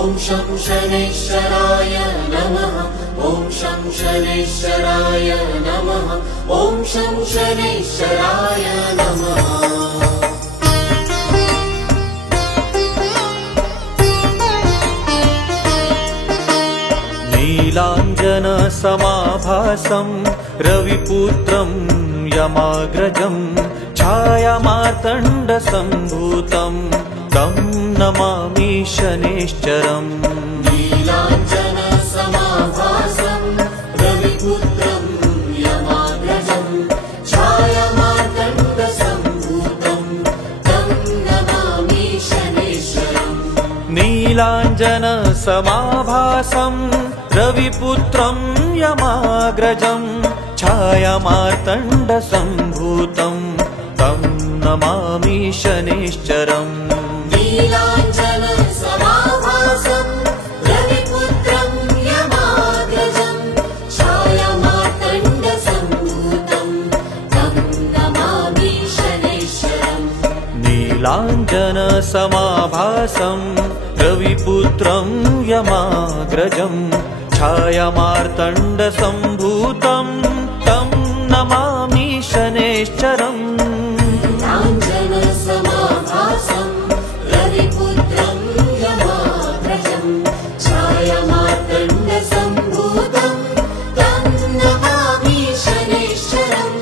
ॐ शं शनैश्चराय नमः। ॐ शं शनैश्चराय नमः। ॐ शं शनैश्चराय नमः। नीलाञ्जनसमाभासं रविपुत्रं यमाग्रजं छायामार्तण्डसम्भूतं तं नमामि शनैश्चरम्। नीलाञ्जनसमाभासं रविपुत्रं यमाग्रजं छायामार्तण्डसम्भूतं तं नमामि शनैश्चरम्। नीलाञ्जनसमाभासं रविपुत्रं यमाग्रजं छायामार्तण्डसम्भूतं तं नमामि शनैश्चरम्। नीलाञ्जनसमाभासं रविपुत्रं यमाग्रजं छायामार्तण्डसम्भूतं तं नमामि शनैश्चरम्। नीलाञ्जनसमाभासं रविपुत्रं यमाग्रजं छायामार्तण्डसम्भूतं तं नमामि शनैश्चरम्। नीलाञ्जनसमाभासं रविपुत्रं यमाग्रजं छायामार्तण्डसम्भूतं तं नमामि शनैश्चरम्।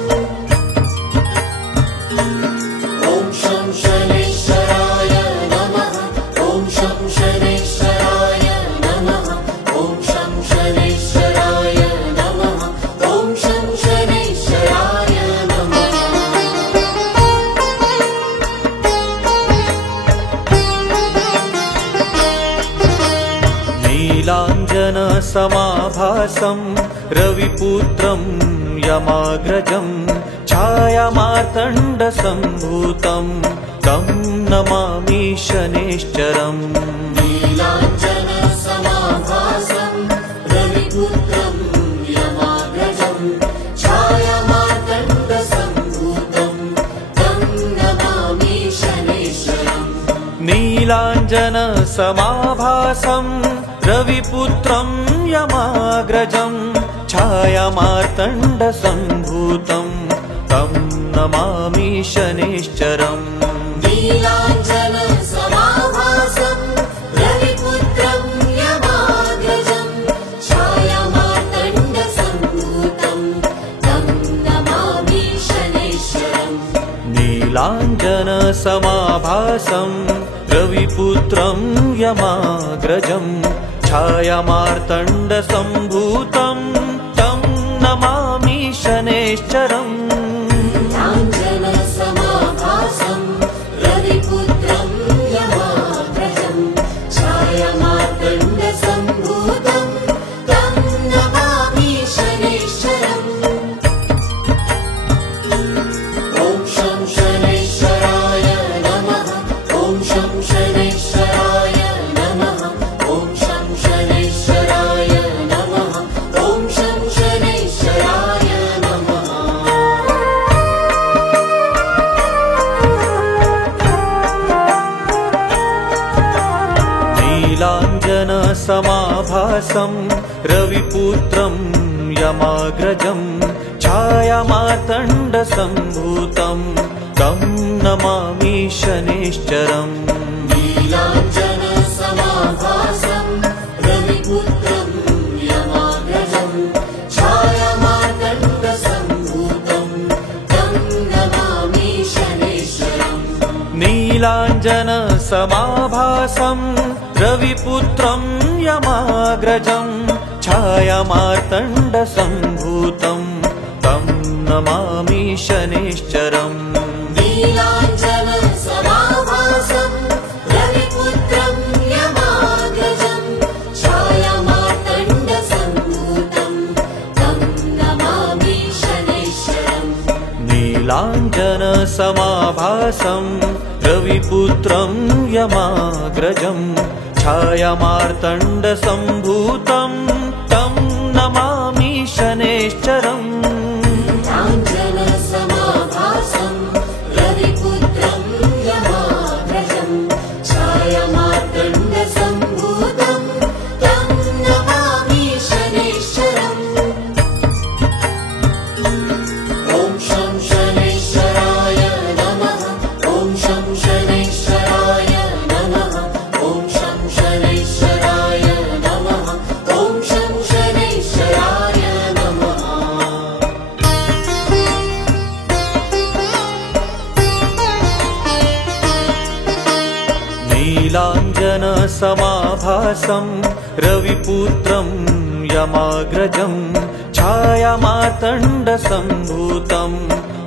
ॐ शं शनैश्चराय नमः। ॐ शं शनैश्चराय नमः। ॐ शं शनैश्चराय नमः। ॐ शं शनैश्चराय नमः। नीलाञ्जनसमाभासं रविपुत्रं यमाग्रजं छायामार्तण्डसम्भूतं तं नमामि शनैश्चरम्। नीलाञ्जनसमाभासं रविपुत्रं यमाग्रजं छायामार्तण्डसम्भूतं तं नमामि शनैश्चरम्। नीलाञ्जनसमाभासं रविपुत्रं यमाग्रजं छायामार्तण्डसम्भूतं तं नमामि शनैश्चरम्। नीलाञ्जनसमाभासं रविपुत्रं यमाग्रजं छायामार्तण्डसम्भूतं तं नमामि शनैश्चरम्। नीलाञ्जनसमाभासं रविपुत्रं यमाग्रजं छायामार्तण्डसम्भूतं तं नमामि शनैश्चरम्। नीलाञ्जनसमाभासं रविपुत्रं यमाग्रजं छायामार्तण्डसम्भूतं तं नमामि शनैश्चरम्। ॐ शं शनैश्चराय नमः। ॐ शं शनैश्चराय नमः। ॐ शं शनैश्चराय नमः। ॐ शं शनैश्चराय नमः। नीलाञ्जनसमाभासं रविपुत्रं यमाग्रजं छायामार्तण्डसम्भूतं तं नमामि शनैश्चरम्। नीलाञ्जनसमाभासं रविपुत्रं यमाग्रजं छायामार्तण्डसम्भूतं तं नमामि शनैश्चरम्। नीलाञ्जनसमाभासं रविपुत्रं यमाग्रजं छायामार्तण्डसम्भूतं तं नमामि शनैश्चरम्। नीलाञ्जनसमाभासं रविपुत्रं यमाग्रजं छायामार्तण्डसम्भूतं तं नमामि शनैश्चरम्। नीलाञ्जनसमाभासं रविपुत्रं यमाग्रजं छायामार्तण्डसम्भूतं तं नमामि शनैश्चरम्। नीलाञ्जनसमाभासं रविपुत्रं यमाग्रजं छायामार्तण्डसम्भूतं समाभासं रविपुत्रं यमाग्रजं छायामार्तण्डसम्भूतं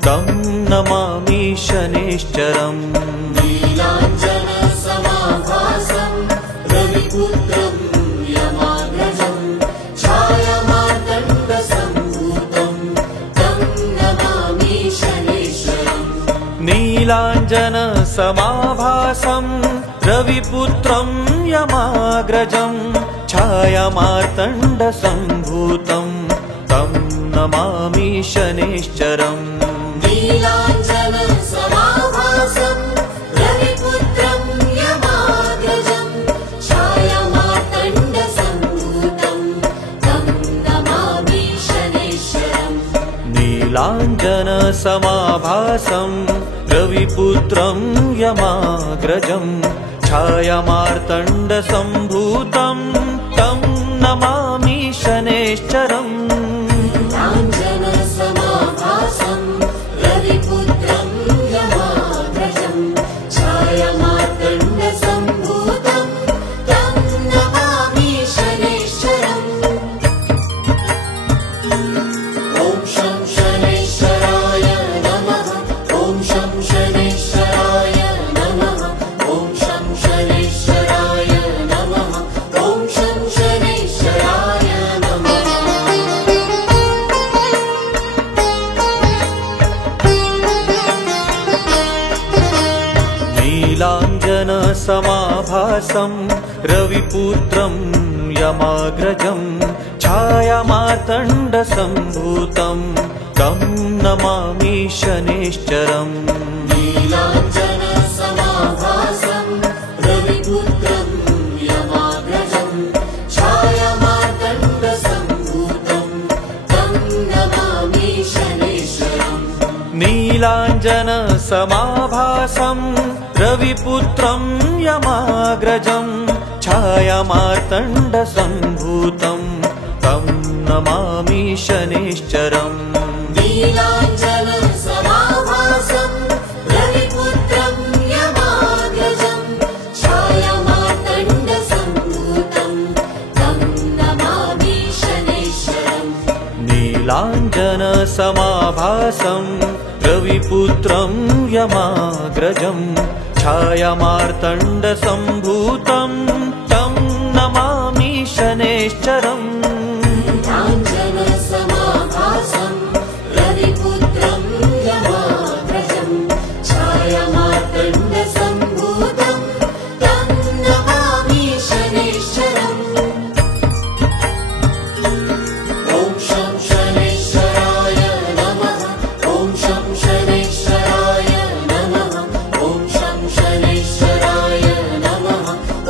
तं नमामि शनैश्चरम् नीलाञ्जनसमाभासं रविपुत्रं यमाग्रजं छायामार्तण्डसम्भूतं तं नमामि शनैश्चरम् नीलाञ्जनसमाभासं रविपुत्रं यमाग्रजं छायामार्तण्डसम्भूतं तं नमामि शनैश्चरम् नीलाञ्जनसमाभासं रविपुत्रं यमाग्रजं छायामार्तण्डसम्भूतं तं नमामि शनैश्चरम् नीलाञ्जनसमाभासं रविपुत्रं यमाग्रजं छायामार्तण्डसम्भूतं तं नमामि शनैश्चरम् नीलाञ्जनसमाभासं रविपुत्रं यमाग्रजं छायामार्तण्डसम्भूतं तं नमामि शनैश्चरम् ॐ शं शनैश्चराय नमः ॐ शं शनैश्चराय नमः ॐ शं शनैश्चराय नमः ॐ शं शनैश्चराय नमः नीलाञ्जनसमाभासं रविपुत्रं यमाग्रजं छायामार्तण्डसम्भूतं तं नमामि शनैश्चरम् नीलाञ्जनसमाभासं रविपुत्रं यमाग्रजं छायामार्तण्डसम्भूतं तं नमामि शनैश्चरम् नीलाञ्जनसमाभासं रविपुत्रं यमाग्रजं छायामार्तण्डसम्भूतं तं नमामि शनैश्चरम् नीलाञ्जनसमाभासं रविपुत्रं यमाग्रजं छायामार्तण्डसम्भूतं तं नमामि शनैश्चरम् नीलाञ्जनसमाभासं रविपुत्रं यमाग्रजं छायामार्तण्डसम्भूतं तं नमामि शनैश्चरम् नीलाञ्जनसमाभासं रविपुत्रं यमाग्रजं छायामार्तण्डसम्भूतं तं नमामि शनैश्चरम् ॐ शं शनैश्चराय नमः ॐ शं शनैश्चराय नमः ॐ शं शनैश्चराय नमः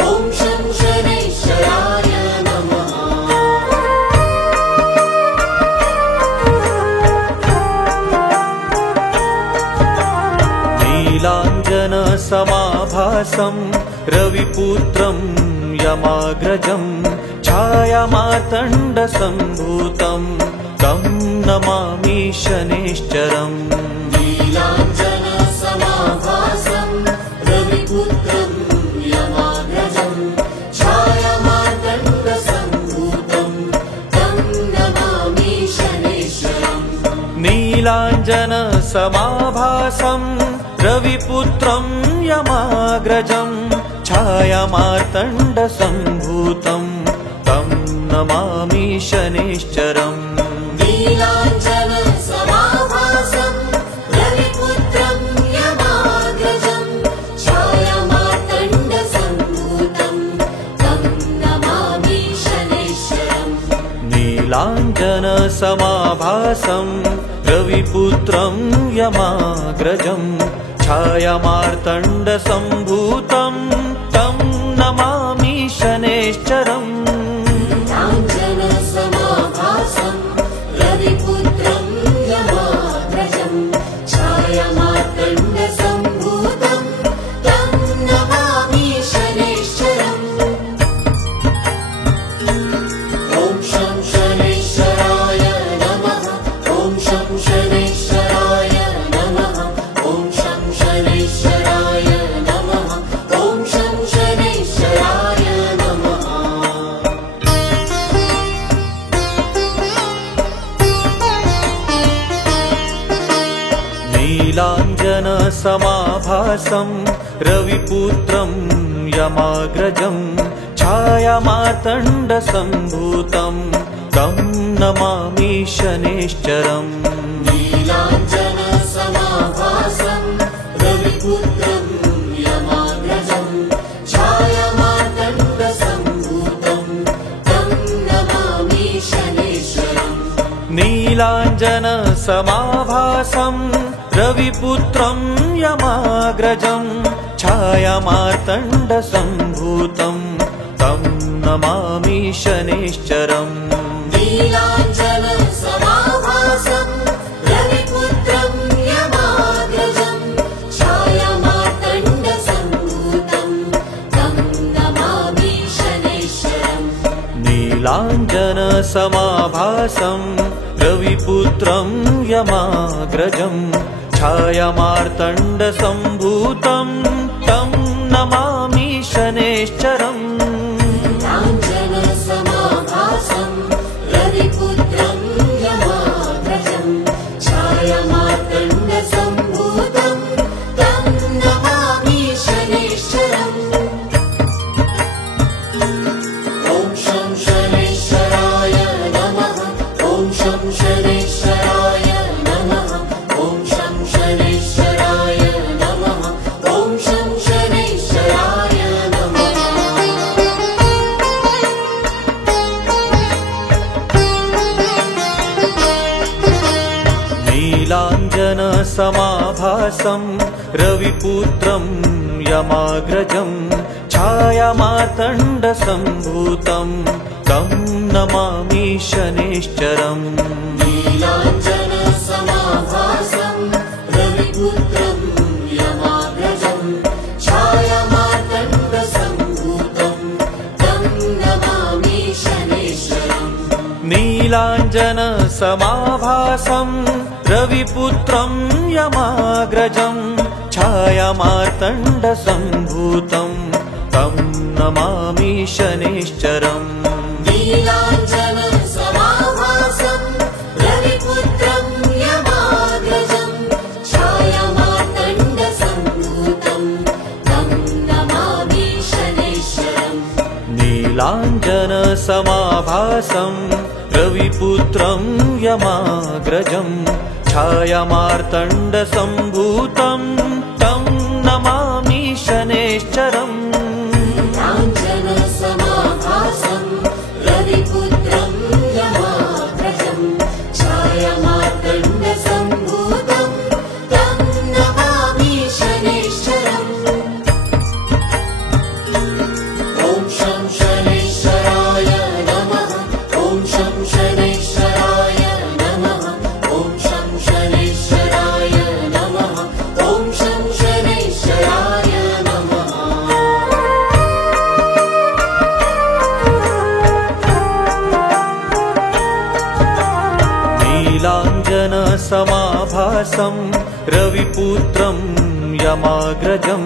ॐ शं शनैश्चराय नमः नीलाञ्जनसमाभासं रविपुत्रं यमाग्रजं छायामार्तण्डसम्भूतं तं नमामि शनैश्चरम् नीलाञ्जनसमाभासं रविपुत्रं यमाग्रजं छायामार्तण्डसम्भूतं तं नमामि शनैश्चरम् नीलाञ्जनसमाभासं रविपुत्रं यमाग्रजं छायामार्तण्डसम्भूतं तं नमामि शनैश्चरम् नीलाञ्जनसमाभासं रविपुत्रं यमाग्रजं छायामार्तण्डसम्भूतं तं नमामि शनैश्चरम् नीलाञ्जनसमाभासं रविपुत्रं यमाग्रजं छायामार्तण्डसम्भूतं तं नमामि शनैश्चरम् नीलाञ्जनसमाभासं रविपुत्रं यमाग्रजं छायामार्तण्डसम्भूतं तं नमामि शनैश्चरम् ॐ शं शनैश्चराय नमः ॐ शं शनैश्चराय नमः ॐ शं शनैश्चराय नमः ॐ शं शनैश्चराय नमः नीलाञ्जनसमाभासं रविपुत्रं यमाग्रजं छायामार्तण्डसम्भूतं तं नमामि शनैश्चरम् नीलाञ्जनसमाभासं रविपुत्रं यमाग्रजं छायामार्तण्डसम्भूतं तं नमामि शनैश्चरम् नीलाञ्जनसमाभासं रविपुत्रं यमाग्रजं छायामार्तण्डसम्भूतं तं नमामि शनैश्चरम् नीलाञ्जनसमाभासं रविपुत्रं यमाग्रजं छायामार्तण्डसम्भूतं तं नमामि शनैश्चरम् नीलाञ्जनसमाभासं रविपुत्रं यमाग्रजं छायामार्तण्डसम्भूतं तं नमामि शनैश्चरम् नीलाञ्जनसमाभासं रविपुत्रं यमाग्रजं छायामार्तण्डसम्भूतं तं नमामि शनैश्चरम् ॐ शं शनैश्चराय नमः ॐ शं शनैश्चराय नमः ॐ शं शनैश्चराय नमः ॐ शं शनैश्चराय नमः नीलाञ्जनसमाभासं रविपुत्रं यमाग्रजं छायामार्तण्डसम्भूतं तं नमामि शनैश्चरम् नीलाञ्जनसमाभासं रविपुत्रं यमाग्रजं छायामार्तण्डसम्भूतं तं नमामि शनैश्चरम् नीलाञ्जनसमाभासं रविपुत्रं यमाग्रजं छायामार्तण्डसम्भूतं तं नमामि शनैश्चरम् नीलाञ्जनसमाभासं रविपुत्रं यमाग्रजं छायामार्तण्डसम्भूतं तं नमामि शनैश्चरम् नीलाञ्जनसमाभासं रविपुत्रं यमाग्रजं छायामार्तण्डसम्भूतं तं नमामि शनैश्चरम् नीलाञ्जनसमाभासं रविपुत्रं यमाग्रजं छायामार्तण्डसम्भूतं तं नमामि शनैश्चरम् ॐ शं शनैश्चराय नमः ॐ शं शनैश्चराय नमः ॐ शं शनैश्चराय नमः ॐ शं शनैश्चराय नमः नीलाञ्जनसमाभासं रविपुत्रं यमाग्रजं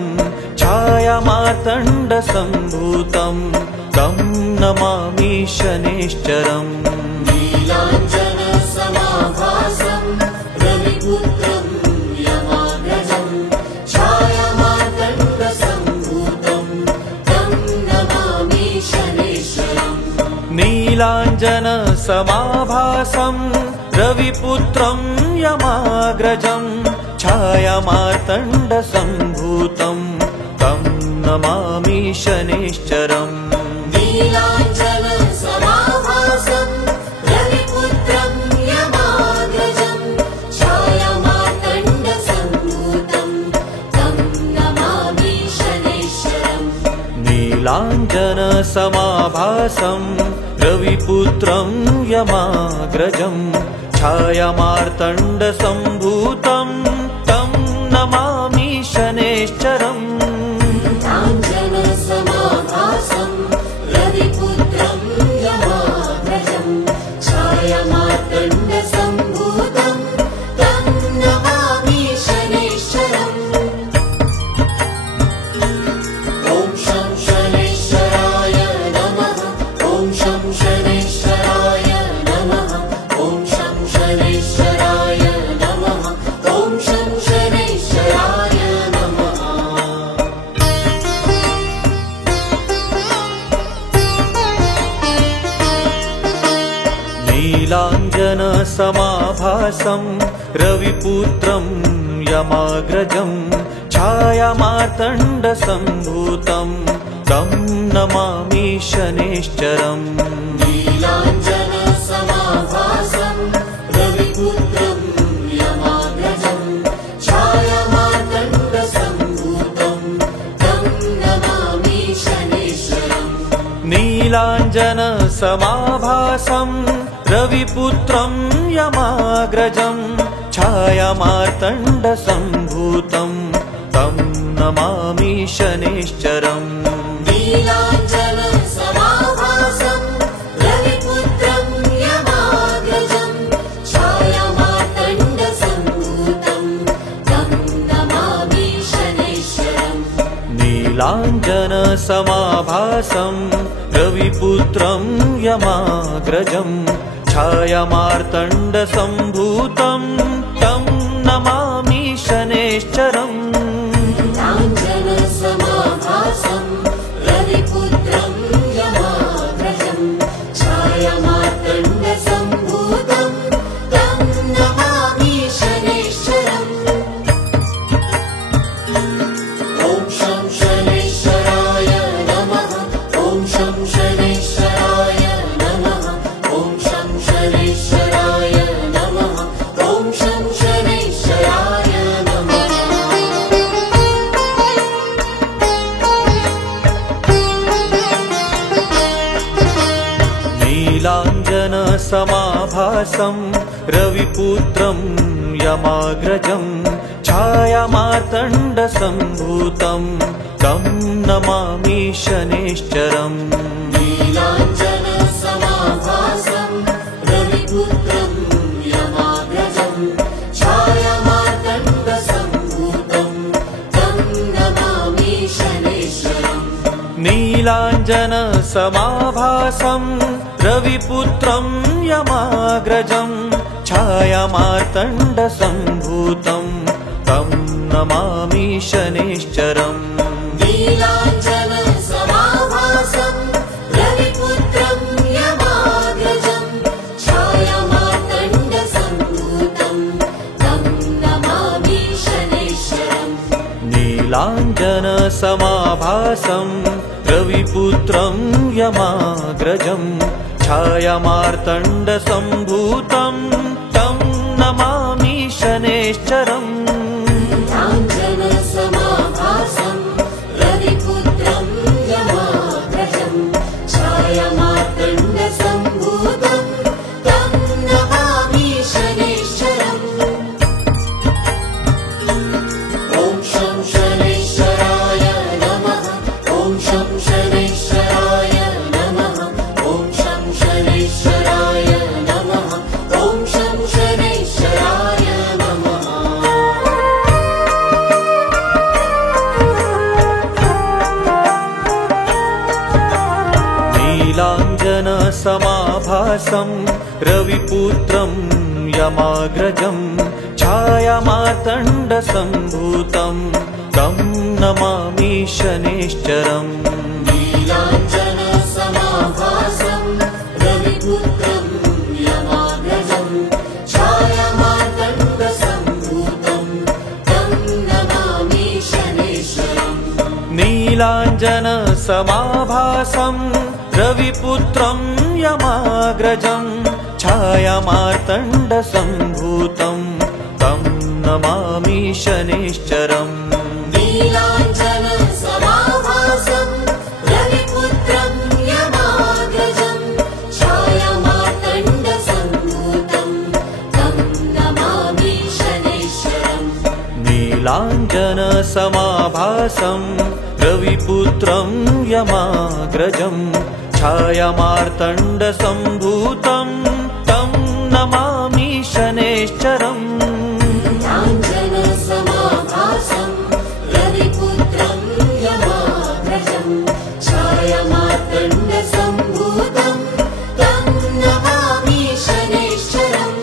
छायामार्तण्डसम्भूतं तं नमामि शनैश्चरम् नीलाञ्जनसमाभासं रविपुत्रं यमाग्रजं छायामार्तण्डसम्भूतं तं नमामि शनैश्चरम् नीलाञ्जनसमाभासं रविपुत्रं यमाग्रजं छायामार्तण्डसम्भूतं तं नमामि शनैश्चरम् नीलाञ्जनसमाभासं रविपुत्रं यमाग्रजं छायामार्तण्डसम्भूतं तं नमामि शनैश्चरम् नीलाञ्जनसमाभासं रविपुत्रं यमाग्रजं छायामार्तण्डसम्भूतं तं नमामि शनैश्चरम् नीलाञ्जनसमाभासं रविपुत्रं यमाग्रजं छायामार्तण्डसम्भूतं तं नमामि शनैश्चरम् ॐ शं शनैश्चराय नमः ॐ शं शनैश्चराय नमः ॐ शं शनैश्चराय नमः ॐ शं शनैश्चराय नीलाञ्जनसमाभासं रविपुत्रं यमाग्रजं छायामार्तण्डसम्भूतं तं नमामि शनैश्चरम् नीलाञ्जनसमाभासं रविपुत्रं यमाग्रजं छायामार्तण्डसम्भूतं तं नमामि शनैश्चरम् नीलाञ्जनसमाभासं रविपुत्रं यमाग्रजं छायामार्तण्डसम्भूतं तं नमामि शनैश्चरम् नीलाञ्जनसमाभासं रविपुत्रं यमाग्रजं छायामार्तण्डसम्भूतं तं नमामि शनैश्चरम् नीलाञ्जनसमाभासं रविपुत्रं यमाग्रजं छायामार्तण्डसम्भूतं तं नमामि शनैश्चरम् नीलाञ्जनसमाभासं रविपुत्रं यमाग्रजं छायामार्तण्डसम्भूतं तं नमामि शनैश्चरम् ॐ शं शनैश्चराय नमः ॐ शं शनैश्चराय नमः ॐ शं शनैश्चराय नमः ॐ शं शनैश्चराय नमः नीलाञ्जनसमाभासं रविपुत्रं यमाग्रजं छायामार्तण्डसम्भूतं तं नमामि शनैश्चरम् नीलाञ्जनसमाभासं रविपुत्रं यमाग्रजं छायामार्तण्डसम्भूतं तं नमामि शनैश्चरम् नीलाञ्जनसमाभासं रविपुत्रं यमाग्रजं छायामार्तण्डसम्भूतं तं नमामि शनैश्चरम् नीलाञ्जनसमाभासं रविपुत्रं यमाग्रजं छायामार्तण्डसम्भूतं तं नमामि शनैश्चरम् नीलाञ्जनसमाभासं रविपुत्रं यमाग्रजं छायामार्तण्डसम्भूतं तं नमामि शनैश्चरम् नीलाञ्जनसमाभासं रविपुत्रं यमाग्रजं छायामार्तण्डसम्भूतं तं नमामि शनैश्चरम् ॐ शं शनैश्चराय नमः ॐ शं शनैश्चराय नमः ॐ शं शनैश्चराय नमः ॐ शं शनैश्चराय नमः नीलाञ्जनसमाभासं रविपुत्रं यमाग्रजं छायामार्तण्डसम्भूतं तं नमामि शनैश्चरम् नीलाञ्जनसमाभासं रविपुत्रं यमाग्रजं छायामार्तण्डसम्भूतं तं नमामि शनैश्चरम् नीलाञ्जनसमाभासं रविपुत्रं यमाग्रजं छायामार्तण्डसम्भूतं तं नमामि शनैश्चरम् नीलाञ्जनसमाभासं रविपुत्रं यमाग्रजं छायामार्तण्डसम्भूतं तं नमामि शनैश्चरम् नीलाञ्जनसमाभासं रविपुत्रं यमाग्रजं छायामार्तण्डसम्भूतं तं नमामि शनैश्चरम् नीलाञ्जनसमाभासं रविपुत्रं यमाग्रजं छायामार्तण्डसम्भूतं तं नमामि शनैश्चरम्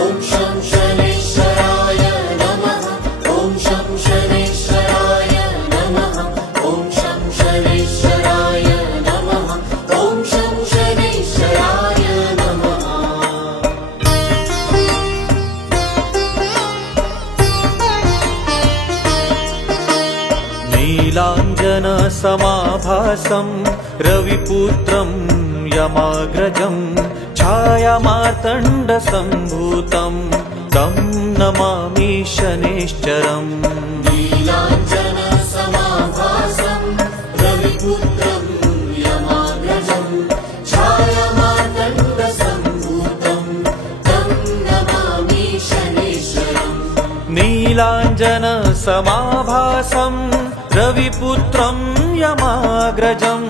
ॐ शं शनैश्चराय नमः ॐ शं शनैश्चराय नमः ॐ शं शनैश्चराय नमः ॐ शं शनैश्चराय समाभासं रविपुत्रं यमाग्रजं छायामार्तण्डसम्भूतं तं नमामि शनैश्चरम् नीलाञ्जनसमाभासं रविपुत्रं यमाग्रजं छायामार्तण्डसम्भूतं तं नमामि शनैश्चरम् नीलाञ्जनसमाभासं रविपुत्रं यमाग्रजं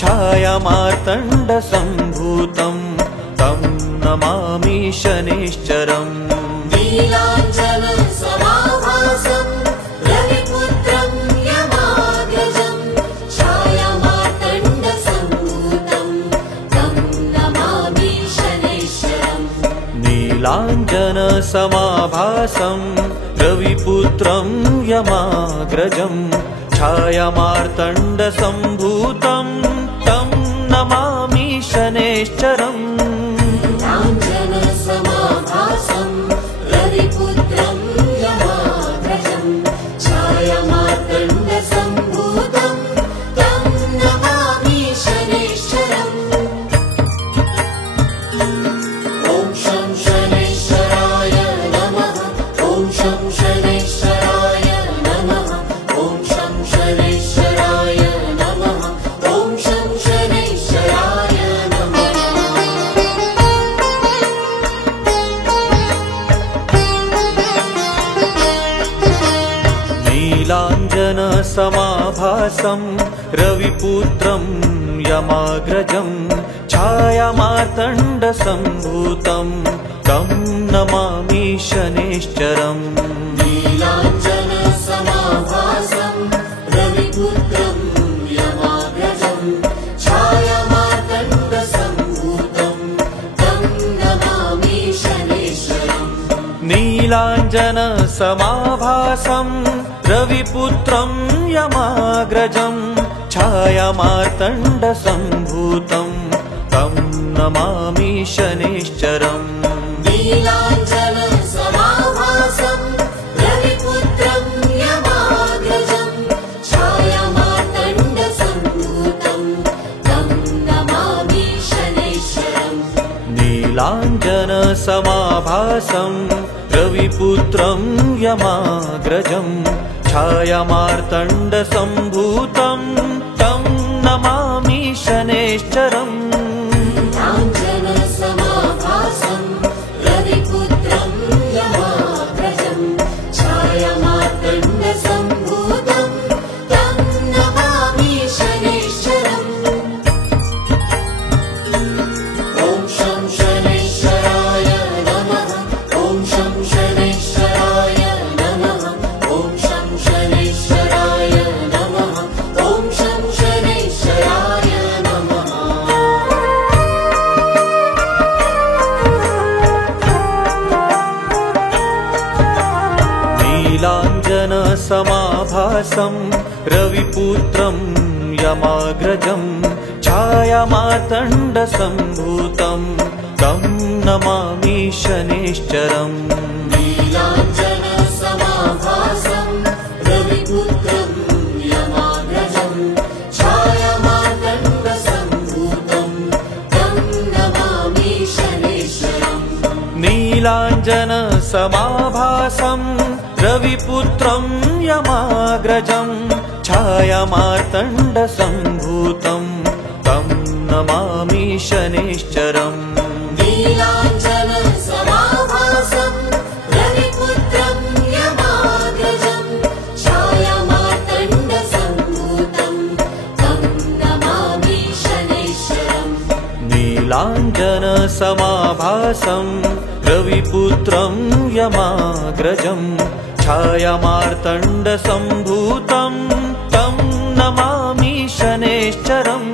छायामार्तण्डसम्भूतं तं नमामि शनैश्चरम् नीलाञ्जनसमाभासं रविपुत्रं यमाग्रजं छायामार्तण्डसम्भूतं तं नमामि शनैश्चरम् नीलाञ्जनसमाभासं रविपुत्रं यमाग्रजं छायामार्तण्डसम्भूतं तं नमामि शनैश्चरम् नीलाञ्जनसमाभासं रविपुत्रं यमाग्रजं छायामार्तण्डसम्भूतं तं नमामि शनैश्चरम् ॐ शं शनैश्चराय नमः ॐ शं शनैश्चराय नमः ॐ शं शनैश्चराय नमः ॐ शं शनैश्चराय नमः नीलाञ्जनसमाभासं रविपुत्रं यमाग्रजं छायामार्तण्डसम्भूतं तं नमामि शनैश्चरम् नीलाञ्जनसमाभासं रविपुत्रं यमाग्रजं छायामार्तण्डसम्भूतं तं नमामि शनैश्चरम् नीलाञ्जनसमाभासं रविपुत्रं यमाग्रजं छायामार्तण्डसम्भूतं तं नमामि शनैश्चरम् नीलाञ्जनसमाभासं रविपुत्रं यमाग्रजं छायामार्तण्डसम्भूतं तं नमामि शनैश्चरम् नीलाञ्जनसमाभासं रविपुत्रं यमाग्रजं छायामार्तण्डसम्भूतं तं नमामि शनैश्चरम् नीलाञ्जनसमाभासं रविपुत्रं यमाग्रजं छायामार्तण्डसम्भूतं तं नमामि शनैश्चरम् ॐ शं शनैश्चराय नमः ॐ शं शनैश्चराय नमः ॐ शं शनैश्चराय नमः ॐ शं शनैश्चराय नमः नीलाञ्जनसमाभासं रविपुत्रं यमाग्रजं छायामार्तण्डसम्भूतं तं नमामि शनैश्चरम् नीलाञ्जनसमाभासं रविपुत्रं यमाग्रजं छायामार्तण्डसम्भूतं तं नमामि शनैश्चरम् नीलाञ्जनसमाभासं रविपुत्रं यमाग्रजं छायामार्तण्डसम्भूतं तं नमामि शनैश्चरम् नीलाञ्जनसमाभासं रविपुत्रं यमाग्रजं छायामार्तण्डसम्भूतं तं नमामि शनैश्चरम् नीलाञ्जनसमाभासं रविपुत्रं यमाग्रजं छायामार्तण्डसम्भूतं तं नमामि शनैश्चरम्